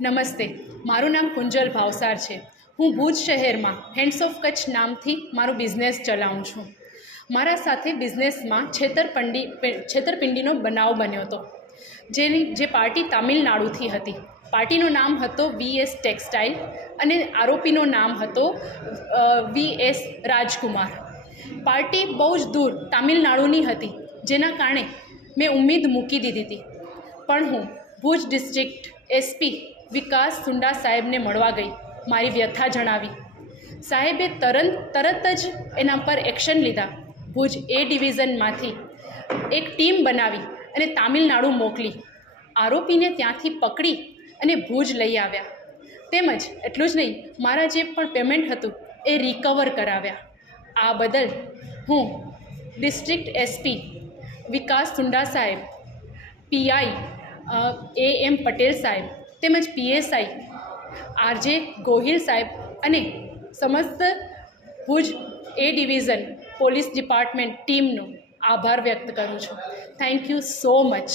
નમસ્તે, મારું નામ કુંજલ ભાવસાર છે. હું ભુજ શહેરમાં હેન્ડ્સ ઓફ કચ્છ નામથી મારું બિઝનેસ ચલાવું છું. મારા સાથે બિઝનેસમાં છેતરપિંડીનો બનાવ બન્યો હતો, જે પાર્ટી તામિલનાડુથી હતી. પાર્ટીનું નામ હતો VS ટેક્સટાઇલ અને આરોપીનું નામ હતો VS રાજકુમાર. પાર્ટી બહુ જ દૂર તામિલનાડુની હતી, જેના કારણે મેં ઉમ્મીદ મૂકી દીધી હતી. પણ હું ભુજ ડિસ્ટ્રિક્ટ SP વિકાસ સુંડા સાહેબને મળવા ગઈ. મારી વ્યથા જણાવી. સાહેબે તરત જ એના પર એક્શન લીધા. ભુજ A ડિવિઝનમાંથી એક ટીમ બનાવી અને તામિલનાડુ મોકલી. આરોપીને ત્યાંથી પકડી અને ભુજ લઈ આવ્યા. તેમજ એટલું જ નહીં, મારા જે પણ પેમેન્ટ હતું એ રિકવર કરાવ્યા. આ બદલ હું ડિસ્ટ્રિક્ટ SP વિકાસ સુંડા સાહેબ, PI AM પટેલ સાહેબ તેમજ PSI RJ ગોહિલ સાહેબ અને સમસ્ત Bhuj A division police department ટીમનો આભાર વ્યક્ત કરું છું. Thank you so much.